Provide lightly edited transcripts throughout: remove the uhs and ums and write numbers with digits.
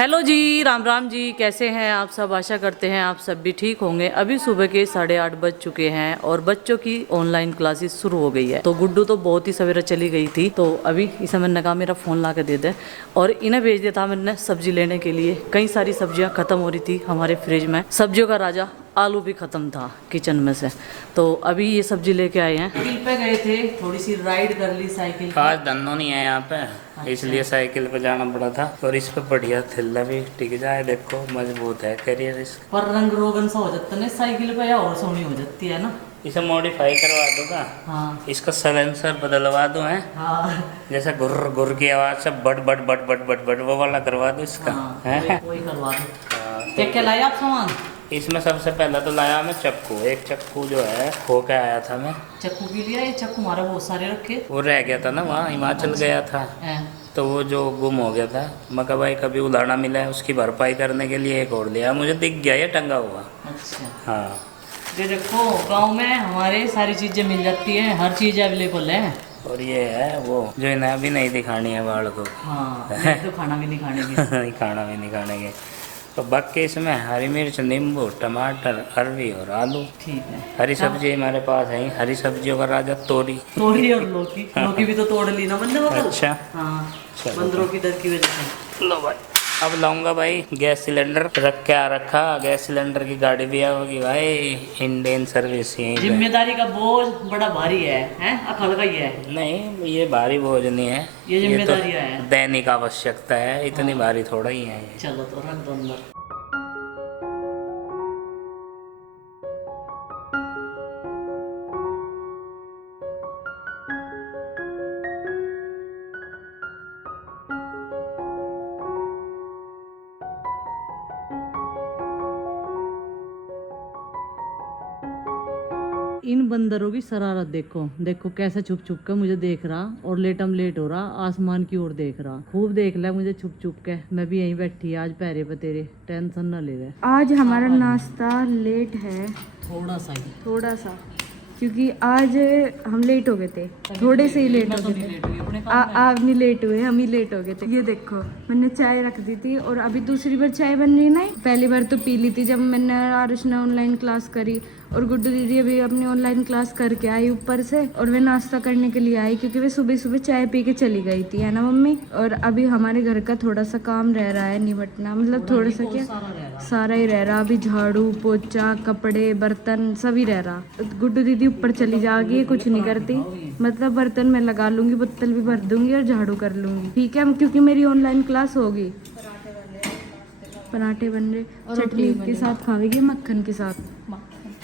Hello जी, राम राम जी। कैसे हैं आप सब? आशा करते हैं आप सब भी ठीक होंगे। अभी सुबह के 8:30 बज चुके हैं और बच्चों की ऑनलाइन क्लासेस शुरू हो गई है। तो गुड्डू तो बहुत ही सवेरे चली गई थी, तो अभी इस समय मैंने कहा मेरा फ़ोन ला के दे दे और इन्हें भेज दिया था मैंने सब्जी लेने के लिए। कई सारी सब्जियां खत्म हो रही थी हमारे फ्रिज में। सब्जियों का राजा आलू भी ख़त्म था किचन में से, तो अभी ये सब्जी लेके आए हैं। साइकिल पे गए थे, थोड़ी सी राइड कर ली साइकिल। खास धंधों नहीं है यहाँ पे, इसलिए साइकिल पे जाना पड़ा था। और इस पे बढ़िया थिल्ला भी टिक जाए, देखो मजबूत है करियर इसका। पर रंग रोगन सा हो जाता है साइकिल पे, या और सोनी हो जाती है ना। इसे मॉडिफाई करवा दूंगा। हाँ, इसका साइलेंसर बदलवा दूं है। हाँ, जैसे गुर्र गुर्र की आवाज से but but but but but but वो वाला करवा दूं इसका। हाँ, है वही करवा दो। हाँ, क्या क्या लाए आप सामान? इसमें सबसे पहला तो लाया मैं चक्कू। एक चक्कू जो है खो के आया था मैं। चक्कू के लिए? ये चक्कू हमारे बहुत सारे रखे। वो रह गया था ना, वहाँ हिमाचल गया था हैं। तो वो जो गुम हो गया था। मैं कहा भाई कभी उधार मिला है, उसकी भरपाई करने के लिए एक और लिया। मुझे दिख गया ये टंगा हुआ। अच्छा, हाँ ये देखो गांव में हमारे सारी चीजें मिल जाती हैं, हर चीज अवेलेबल है। और ये है वो जो इन्हें अभी नहीं दिखानी है बाढ़ को। हाँ, नहीं तो खाना भी नहीं खाने की। खाना भी नहीं खाने के। तो बाकी इसमें हरी मिर्च, नींबू, टमाटर, अरवी और आलू। ठीक है। हरी सब्जी हमारे पास है। हरी सब्जियों का राजा तोरी। तोड़ी और लौकी। लौकी भी तो तोड़ ली ना बंदे वो कल। अच्छा हाँ, चलो। बंदरों की डर की वजह से। लो भाई, अब लाऊंगा भाई गैस सिलेंडर। रख के आ रखा गैस सिलेंडर की गाड़ी भी आओगी भाई। इंडियन सर्विस यहीं पे। जिम्मेदारी का बोझ बड़ा भारी है, हैं? हल्का ही है। नहीं, ये भारी बोझ नहीं है, ये तो जिम्मेदारियां है। दैनिक आवश्यकता है। इतनी भारी थोड़ा ही है ये। चलो तो रख दो अंदर। इन बंदरों की शरारत देखो, देखो कैसे छुप छुप के मुझे देख रहा और लेटम लेट हो रहा, आसमान की ओर देख रहा। खूब देख ले मुझे छुप छुप के। मैं भी यहीं बैठी आज पैरे पे तेरे, टेंशन ना ले रहे। आज हमारा नाश्ता लेट है, थोड़ा सा ही। थोड़ा सा, क्योंकि आज हम लेट हो गए थे, थोड़े से ही लेट हो गए थे। आप नहीं लेट हुए, हम ही लेट हो गए थे। ये देखो मैंने चाय रख दी थी और अभी दूसरी बार चाय बन रही ना। पहली बार तो पी ली थी जब मैंने आरुष ने ऑनलाइन क्लास करी, और गुड्डू दीदी अभी अपनी ऑनलाइन क्लास करके आई ऊपर से, और वे नाश्ता करने के लिए आई क्योंकि वे सुबह सुबह चाय पी के चली गई थी, है ना मम्मी। और अभी हमारे घर का थोड़ा सा काम रह रहा है निपटना, मतलब थोड़ा सा क्या, सारा ही रह रहा। अभी झाड़ू पोछा कपड़े बर्तन सभी रह रहा। गुड्डू दीदी ऊपर चली जाएगी, कुछ नहीं करती, मतलब बर्तन मैं लगा लूंगी, बोतल भी भर दूंगी और झाड़ू कर लूंगी, ठीक है, क्योंकि मेरी ऑनलाइन क्लास होगी। पराठे बन रहे, चटनी के साथ खावेगी, मक्खन के साथ।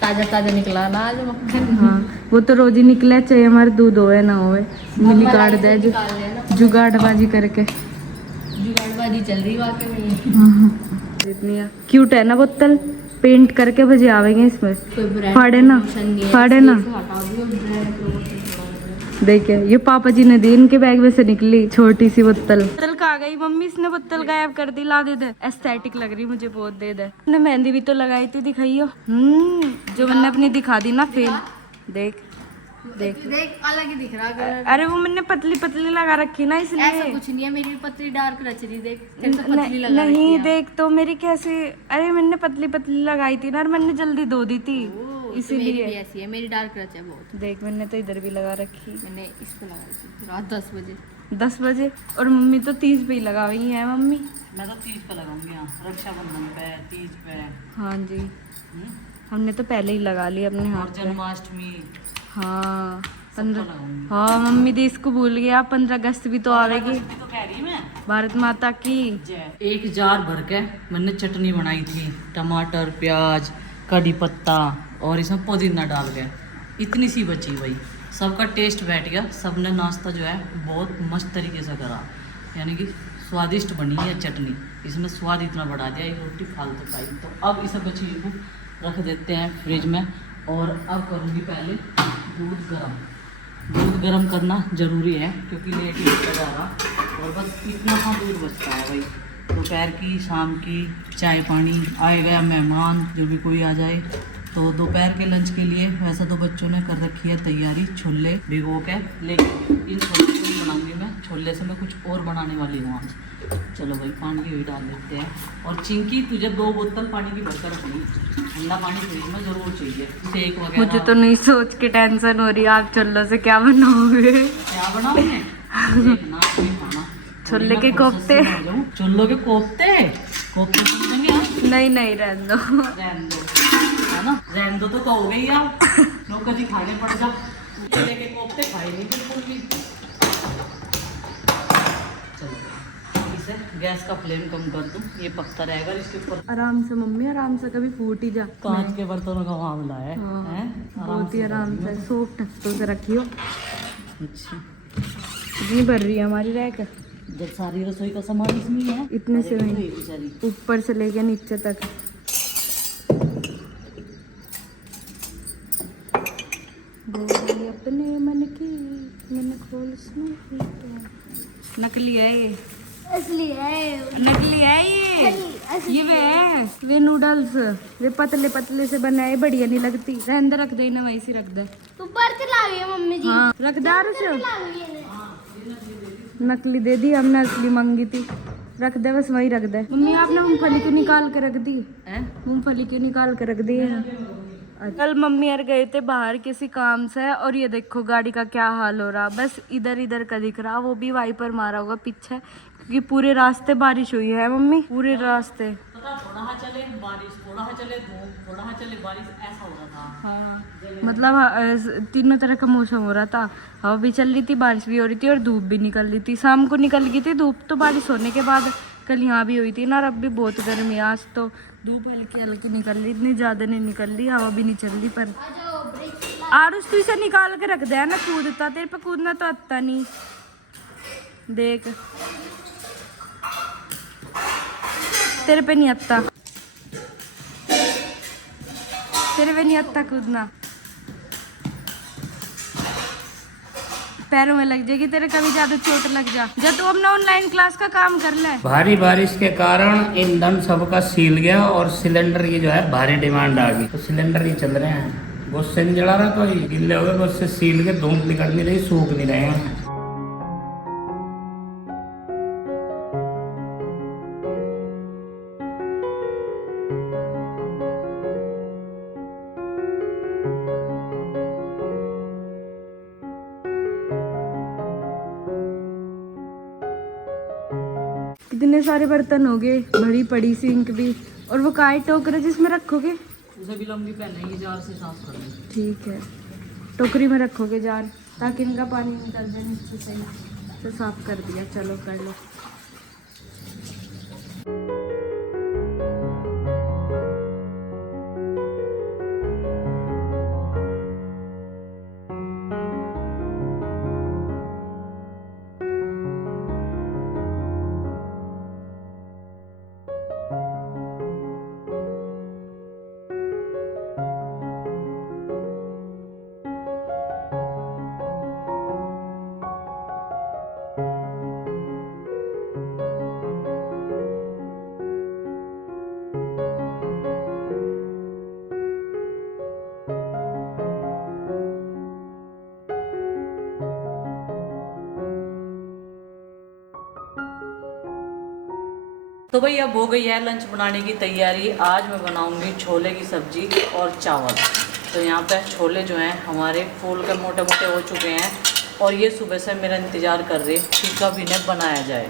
ताजा ताजा निकला ना आज मक्खन। हाँ वो तो रोज ही निकला, चाहे हमारे दूध होए ना होए, मिली काट दे जुगाड़बाजी करके। जुगाड़बाजी चल रही वाकई में। इतनी क्यूट है ना बोतल, पेंट करके बजे आवेंगे इसमें। कोई ब्रांड फाड़े ना, फाड़े ना। हटा दियो ब्रांड प्रमोशन। देखिए ये पापा जी ने दी, इनके बैग में से निकली छोटी सी बोतल। बोतल कहाँ गई मम्मी? इसने बोतल गायब कर दी। ला दे दे, एस्थेटिक लग रही मुझे बहुत, दे दे। मैंने मेहंदी भी तो लगाई थी, दिखाइयो। जो मैंने अपनी दिखा दी ना फेल। देख देख देख अलग ही दिख रहा कलर। अरे वो मैंने पतली पतली लगा रखी ना, इसलिए। ऐसा कुछ नहीं है, मेरी पतली डार्क रच रही। देख तेरे तो पतली लगा रखी नहीं है। देख तो मेरी कैसे, अरे मैंने पतली पतली लगाई थी ना, और मैंने जल्दी धो दी थी मेरी भी इसीलिए। ऐसी है, मेरी डार्क रच है बहुत। देख मैंने तो इधर भी लगा रखी, मैंने इसको लगाई थी रात 10 बजे। 10 बजे। और मम्मी तो 30 पे ही लगा हुई है मम्मी। मैं तो 30 पे लगाऊंगी यहाँ, रक्षाबंधन पे 30 पे। हाँ जी, हमने तो पहले ही लगा ली अपने और हाथ पे। जन्माष्टमी हाँ सबको 15। लगाऊंगी। हाँ मम्मी दी इसको भूल गया, 15 अगस्त भी तो आवेगी। तो कह रही मैं भारत माता की जय। एक जार भर के मैंने चटनी बनाई थी, टमाटर प्याज कड़ी पत्ता और इसमें पुदीना डाल के। इतनी सी बची भाई, सबका टेस्ट बैठ गया। सबने नाश्ता जो है बहुत मस्त तरीके से करा, यानी कि स्वादिष्ट बनी है चटनी। इसमें स्वाद इतना बढ़ा दिया, एक रोटी फालतू खाई। तो अब इस सब चीज़ को रख देते हैं फ्रिज में, और अब करूँगी पहले दूध गर्म। दूध गर्म करना ज़रूरी है क्योंकि लेट ही होता जा रहा, और बस इतना सा दूध बचता है भाई। दोपहर की शाम की चाय पानी, आए गया मेहमान जो भी कोई आ जाए। तो दोपहर के लंच के लिए वैसा तो बच्चों ने कर रखी है तैयारी, छोले भिगो के, लेकिन इन छोले को बनाऊंगी मैं छोले से, मैं कुछ और बनाने वाली हूँ आज। चलो भाई पानी भी डाल देते हैं। और चिंकी तुझे 2 बोतल पानी की भरकर रखनी, ठंडा पानी फ्रिज में जरूर चाहिए, शेक वगैरह। मुझे तो नहीं सोच के टेंशन हो रही है, आप चुल्लों से क्या बनाओगे? क्या बनाओगे? देखना कोई खाना। छोले के कोफ्ते। छोलों के कोफ्ते कोफ्ते बनेंगे यार। नहीं रहने दो। रहने दो है ना, रहने दो तो कहोगे ही आप लोग कभी खाने पड़ जाओ। छोले के कोफ्ते खाए नहीं बिल्कुल भी। चलो इसे गैस का फ्लेम कम कर दूं, ये पकता रहेगा इसके ऊपर। आराम से मम्मी, आराम से, कभी फूट ही जा। कांच के बर्तनों का मामला है, हाँ, हैं? बहुत ही आराम से सॉफ्ट हस्तों से रखियो। अच्छा कितनी भर रही है हमारी रैक? जब सारी रसोई का सामान इसमें ही है, इतने से अरे वही। भाई बेचारी। ऊपर से लेके नीचे तक। बोली अपने मन की, मन खोल सुनो की। नकली है ये, असली है। नकली है ये वे है, वे नूडल्स, वे पतले पतले से बनाए, बढ़िया नहीं लगती। रहने दे, रख दे इन्हें वहीं से रख दे। ऊपर चला गई है मम्मी जी। हाँ रख दे आरुष। चला गई है। नकली दे दी हमने, असली मांगी थी। रख दे बस वहीं रख दे। मम्मी आपने मूंगफली क्यों निकाल के रख दी? मूंगफली क्यों निकाल के रख दी है? कल मम्मी यार गए थे बाहर किसी काम से, और ये देखो गाड़ी का क्या हाल हो रहा, बस इधर इधर का दिख रहा, वो भी वाइपर मारा होगा पीछे, क्योंकि पूरे रास्ते बारिश हुई है मम्मी, पूरे रास्ते। पता थोड़ा हाँ चले बारिश, थोड़ा हाँ चले धूप, थोड़ा हाँ चले बारिश, ऐसा हो रहा था। हाँ मतलब तीनों तरह का मौसम हो रहा था, हवा भी चल रही थी, बारिश भी हो रही थी, और धूप भी निकल रही थी। शाम को निकल गई थी धूप, तो बारिश होने के बाद कल यहाँ भी हुई थी ना, और अब भी बहुत गर्मी है। आज तो धूप हल्की हल्की निकल रही, इतनी ज़्यादा नहीं निकल रही, हवा भी नहीं चल रही। पर आरुष तू इसे निकाल के रख दे ना, कूदता, तेरे पे कूदना तो आता नहीं। देख तेरे पे नहीं आता, तेरे पे नहीं आता कूदना, पैरों में लग जाएगी तेरे, कभी ज्यादा चोट लग जा। जब तू अपना ऑनलाइन क्लास का काम कर ले। भारी बारिश के कारण ईंधन सबका सील गया और सिलेंडर की जो है भारी डिमांड आ गई, तो सिलेंडर ही चल रहे हैं। बहुत से नहीं जला रहा, तो गिल्ले हो गए, बस से सील के धूप निकल नहीं रही, सूख नहीं रहे हैं। कितने सारे बर्तन हो गए, भरी पड़ी सिंक भी, और वो काय टोकरे जिसमें रखोगे? उसे भी लंबी पहने ये जार से साफ कर दी। ठीक है, टोकरी में रखोगे जार, ताकि इनका पानी निकल जाए नीचे से। तो साफ कर दिया, चलो कर लो। तो भाई अब हो गई है लंच बनाने की तैयारी। आज मैं बनाऊंगी छोले की सब्जी और चावल। तो यहाँ पे छोले जो हैं हमारे फूल के मोटे मोटे हो चुके हैं, और ये सुबह से मेरा इंतज़ार कर रहे कि कब इन्हें बनाया जाए।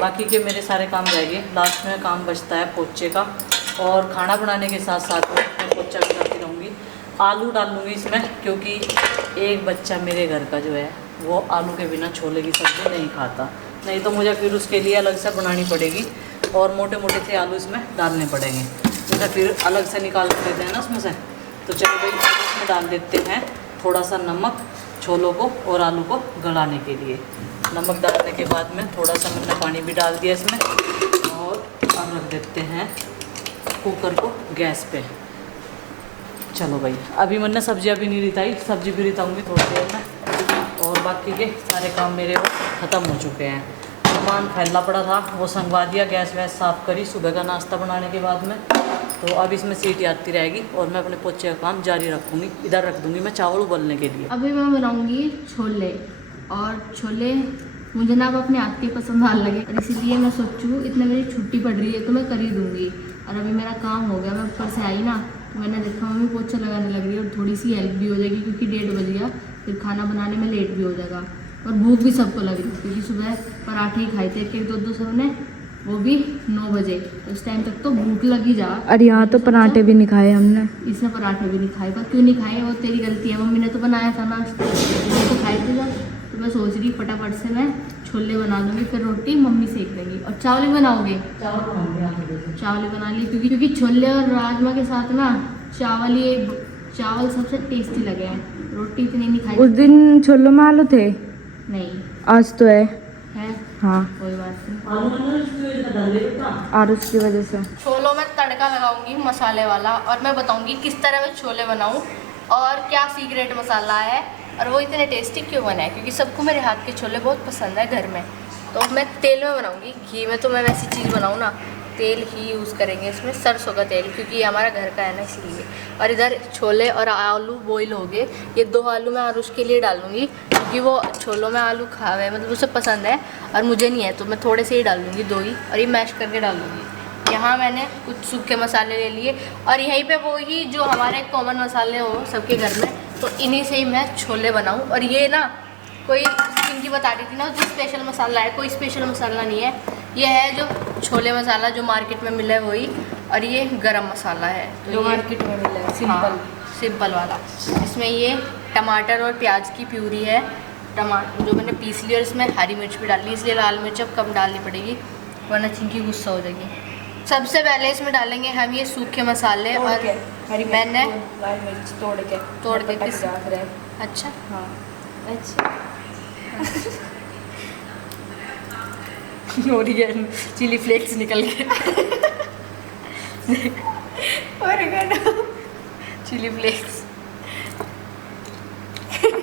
बाकी के मेरे सारे काम रह गए, लास्ट में काम बचता है पोचे का, और खाना बनाने के साथ साथ मैं पोचा भी करती रहूँगी। आलू डाल लूँगी इसमें, क्योंकि एक बच्चा मेरे घर का जो है वो आलू के बिना छोले की सब्ज़ी नहीं खाता, नहीं तो मुझे फिर उसके लिए अलग से बनानी पड़ेगी, और मोटे मोटे से आलू इसमें डालने पड़ेंगे, मुझे फिर अलग से निकाल कर देते हैं ना उसमें से। तो चलो भाई इसमें डाल देते हैं थोड़ा सा नमक, छोलों को और आलू को गलाने के लिए। नमक डालने के बाद में थोड़ा सा मैंने पानी भी डाल दिया इसमें, और अब रख देते हैं कुकर को गैस पे। चलो भाई अभी मैंने सब्जी अभी नहीं रिताई, सब्जी भी रिताऊँगी थोड़ी देर में, और बाकी के सारे काम मेरे ख़त्म हो चुके हैं। सामान फैला पड़ा था वो संगवा दिया, गैस वैस साफ़ करी सुबह का नाश्ता बनाने के बाद में। तो अब इसमें सीटी आती रहेगी, और मैं अपने पोचे का काम जारी रखूँगी। इधर रख दूँगी मैं चावल उबलने के लिए। अभी मैं बनाऊंगी छोले, और छोले मुझे ना अब अपने हाथ की पसंद आने लगे, और इसीलिए मैं सोचूँ इतने मेरी छुट्टी पड़ रही है तो मैं कर ही दूँगी। और अभी मेरा काम हो गया, मैं ऊपर से आई ना तो मैंने देखा मम्मी पोछा लगाने लग रही है, और थोड़ी सी हेल्प भी हो जाएगी क्योंकि 1:30 बज गया, फिर खाना बनाने में लेट भी हो जाएगा। और भूख भी सबको लग रही क्योंकि सुबह पराठे ही खाए थे, 1-2 सबने, वो भी 9 बजे। तो इस टाइम तक तो भूख लगी जा। और यहाँ तो पराठे भी नहीं खाए हमने। इसने पराठे भी नहीं खाए, पर क्यों नहीं खाए वो तेरी गलती है, मम्मी ने तो बनाया था नाश्ता, तो खाए थे जब। तो मैं सोच रही फटाफट से मैं छोले बना दूंगी, फिर रोटी मम्मी सेक देंगी। और चावल भी बनाओगे? चावल ही बना ली क्योंकि छोले और राजमा के साथ ना चावल सबसे टेस्टी लगे हैं, रोटी इतनी नहीं खाई। उस दिन छोलों में आलू थे? नहीं आज तो है। हाँ, कोई बात नहीं। और उसकी वजह से छोलों में तड़का लगाऊंगी मसाले वाला, और मैं बताऊंगी किस तरह मैं छोले बनाऊं और क्या सीक्रेट मसाला है और वो इतने टेस्टी क्यों बना है, क्योंकि सबको मेरे हाथ के छोले बहुत पसंद है घर में। तो मैं तेल में बनाऊंगी, घी में तो मैं वैसी चीज़ बनाऊँ ना, तेल ही यूज़ करेंगे इसमें, सरसों का तेल, क्योंकि ये हमारा घर का है ना इसलिए। और इधर छोले और आलू बॉईल हो गए, ये 2 आलू मैं आरुष के लिए डालूंगी क्योंकि वो छोलों में आलू खावे है, मतलब उसे पसंद है और मुझे नहीं है, तो मैं थोड़े से ही डाल दूँगी, 2 ही, और ये मैश करके डाल दूँगी। यहाँ मैंने कुछ सूखे मसाले ले लिए, और यहीं पे वो ही जो हमारे कॉमन मसाले हो सबके घर में, तो इन्हीं से ही मैं छोले बनाऊँ। और ये ना कोई इनकी बता रही थी ना जो स्पेशल मसाला है, कोई स्पेशल मसाला नहीं है, ये है जो छोले मसाला जो मार्केट में मिला है वही, और ये गरम मसाला है तो जो मार्केट में मिला है, सिंपल वाला। इसमें ये टमाटर और प्याज की प्यूरी है, टमाटर जो मैंने पीस ली, और इसमें हरी मिर्च भी डाल ली, इसलिए लाल मिर्च अब कम डालनी पड़ेगी वरना चिंकी गुस्सा हो जाएगी। सबसे पहले इसमें डालेंगे हम ये सूखे मसाले, और मैंने लाल मिर्च तोड़ के अच्छा हाँ अच्छा और ये चिली फ्लेक्स निकल गए चिली फ्लेक्स।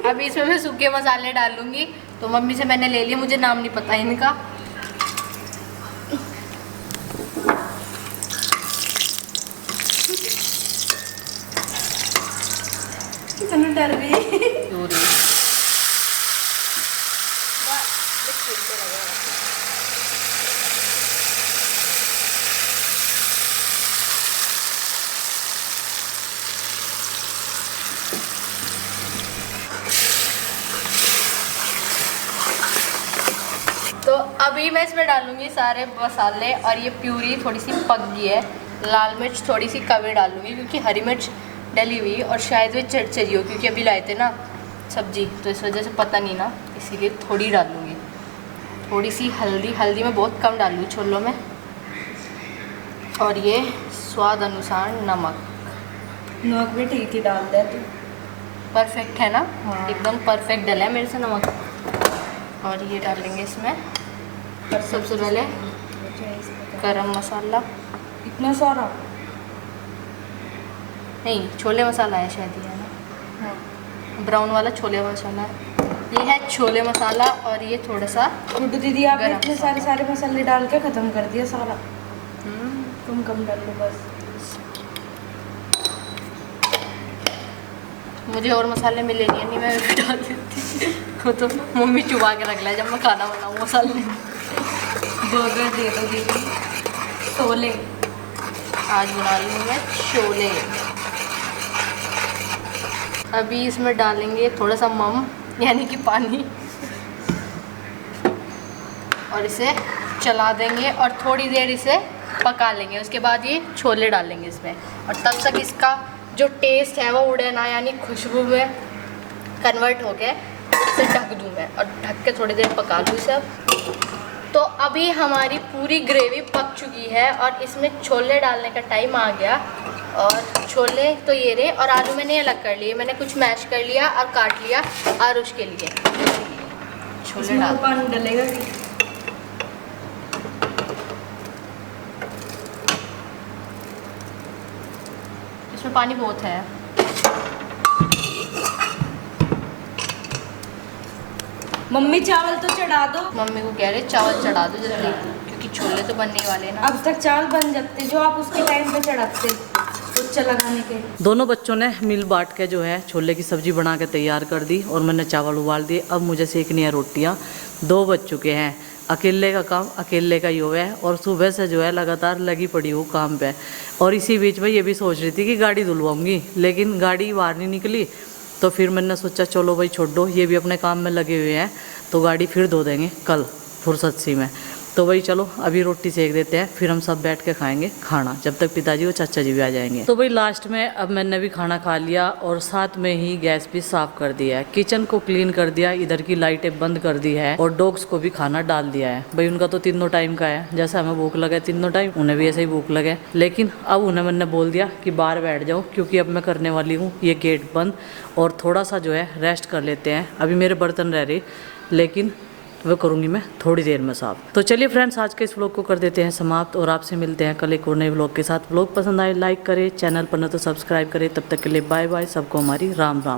अभी इसमें मैं सूखे मसाले डालूंगी, तो मम्मी से मैंने ले लिया, मुझे नाम नहीं पता इनका। कितना डर रही तो अभी मैं इसमें डालूंगी सारे मसाले, और ये प्यूरी थोड़ी सी पक गई है, लाल मिर्च थोड़ी सी कम ही डालूंगी क्योंकि हरी मिर्च डली हुई, और शायद वे चरचरी हो क्योंकि अभी लाए थे ना सब्जी, तो इस वजह से पता नहीं ना, इसीलिए थोड़ी डालूंगी। थोड़ी सी हल्दी मैं बहुत कम डालूँगी छोलों में, और ये स्वाद अनुसार नमक भी ठीक ही डाल दे तू। परफेक्ट है ना? हाँ। एकदम परफेक्ट डला है मेरे से नमक। और ये डालेंगे इसमें सबसे पहले गरम मसाला, इतना सारा नहीं छोले मसाला है शायद ये, है ना? ब्राउन वाला छोले मसाला है, ये है छोले मसाला, और ये थोड़ा सा गुड्डू दीदी आपने गरम इतने सारे मसाले डाल के ख़त्म कर दिया सारा। तुम कम डाल लो बस। मुझे और मसाले मिले नहीं मैं भी डाल देती वो तो मम्मी चुबा के रख लिया जब मैं खाना बनाऊँ मसाले। बर्गर दे दो दीदी। छोले आज बना लूँ मैं छोले। अभी इसमें डालेंगे थोड़ा सा यानी कि पानी, और इसे चला देंगे और थोड़ी देर इसे पका लेंगे। उसके बाद ये छोले डालेंगे इसमें, और तब तक इसका जो टेस्ट है वो उड़े ना, यानी खुशबू में कन्वर्ट हो गए, इसे ढक दूँ मैं और ढक के थोड़ी देर पका लूँ इसे। तो अभी हमारी पूरी ग्रेवी पक चुकी है और इसमें छोले डालने का टाइम आ गया। और छोले तो ये रहे, और आलू मैंने अलग कर लिए, मैंने कुछ मैश कर लिया और काट लिया आरुष के लिए। छोले डाल पानी डलेगा इसमें पानी बहुत है। मम्मी चावल तो चढ़ा दो। मम्मी को कह रहे चावल चढ़ा दो जल्दी, क्योंकि छोले तो बनने ही वाले हैं ना। अब तक चावल बन जाते जो आप उसके टाइम पे चढ़ाते उच्च लगाने के। दोनों बच्चों ने मिल बांट के जो है छोले की सब्जी बना के तैयार कर दी और मैंने चावल उबाल दिए। अब मुझे सेकनी है रोटियाँ, 2 बज चुके हैं। अकेले का काम अकेले का ही हुआ है और सुबह से जो है लगातार लगी पड़ी हूँ काम पे। और इसी बीच में ये भी सोच रही थी कि गाड़ी धुलवाऊंगी, लेकिन गाड़ी बाहर नहीं निकली। तो फिर मैंने सोचा चलो भाई छोड़ दो, ये भी अपने काम में लगे हुए हैं तो गाड़ी फिर धो देंगे कल फुर्सत सी में। तो भाई चलो अभी रोटी सेक देते हैं, फिर हम सब बैठ के खाएंगे खाना, जब तक पिताजी और चाचा जी भी आ जाएंगे। तो भाई लास्ट में अब मैंने भी खाना खा लिया और साथ में ही गैस भी साफ कर दिया है, किचन को क्लीन कर दिया, इधर की लाइटें बंद कर दी है और डॉग्स को भी खाना डाल दिया है। भाई उनका तो तीनों टाइम का है, जैसे हमें भूख लगे तीनों टाइम उन्हें भी ऐसे ही भूख लगे। लेकिन अब उन्हें मैंने बोल दिया कि बाहर बैठ जाओ, क्योंकि अब मैं करने वाली हूँ ये गेट बंद और थोड़ा सा जो है रेस्ट कर लेते हैं। अभी मेरे बर्तन रह रहे, लेकिन वो करूँगी मैं थोड़ी देर में साफ। तो चलिए फ्रेंड्स, आज के इस व्लॉग को कर देते हैं समाप्त और आपसे मिलते हैं कल एक और नए व्लॉग के साथ। व्लॉग पसंद आए लाइक करें, चैनल पर न तो सब्सक्राइब करें। तब तक के लिए बाय बाय, सबको हमारी राम राम।